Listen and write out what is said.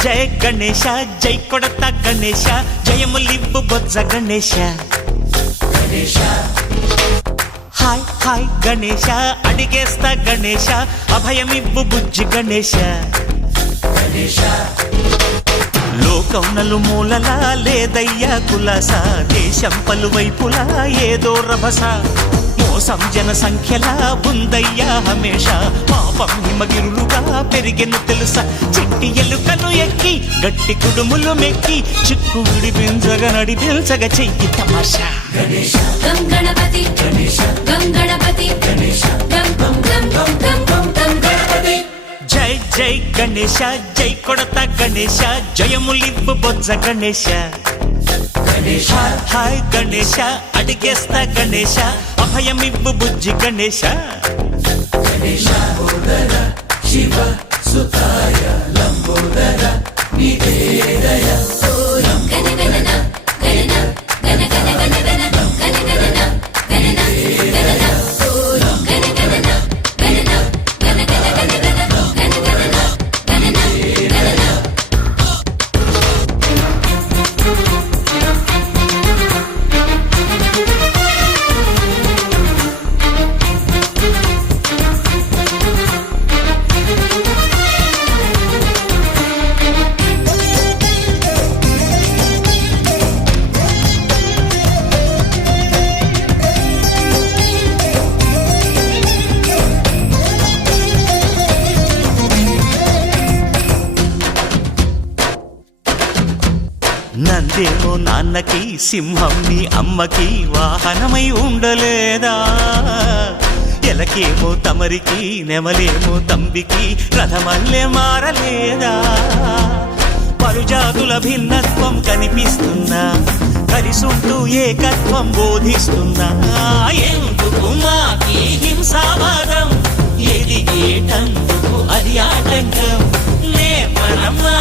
జయ గణేశ జై కొడత గణేశ జయములివ్వు బొజ్జ Ganesha hi hi Ganesha అడిగేస్తా Ganesha అభయమివ్వు బుజ్జి గణేశ లోకం నలుమూలలా లేదయ్యా కులాస దేశం పలువైపులా ఏదో రభస మోసం జన సంఖ్యలా ఉందయ్యా హమేష పాపం హిమగిరులుగా పెరిగెను తెలుసా చిట్టి ఎలుకలు ఎక్కి గట్టి కుడుములు మెక్కి చిక్కు విడిపించగా నడిపించగా చెయ్యి తమాషా గం గణపతి గం గణపతి గం గం గం గం గం గం గం గణపతి జై జై గణేశ జై కొడత గణేశ జయములివ్వు బొజ్జ గణేశ హాయ్ హాయ్ గణేశ అడిగేస్తా గణేశ అభయమివ్వు బుజ్జి గణేశ శివ సుతాయ లంబోదర నివేదయ గణగణన గణన గణ గణ గణ గణ గణగణన గణన గణన గణగణన గణన గణ గణ గణ గణ గణగణన గణన గణన నందేమో నాన్నకి సింహం నీ అమ్మకి వాహనమై ఉండలేదా ఎలకేమో తమరికి నెమలేమో తంబికి రథమల్లే మారలేదా పలుజాతుల భిన్నత్వం కనిపిస్తున్నా కలిసుంటూ ఏకత్వం బోధిస్తున్నా ఎందుకు మాకి హింసావాదం ఎదిగేటందుకు అది ఆటంకం నే మనమ్మ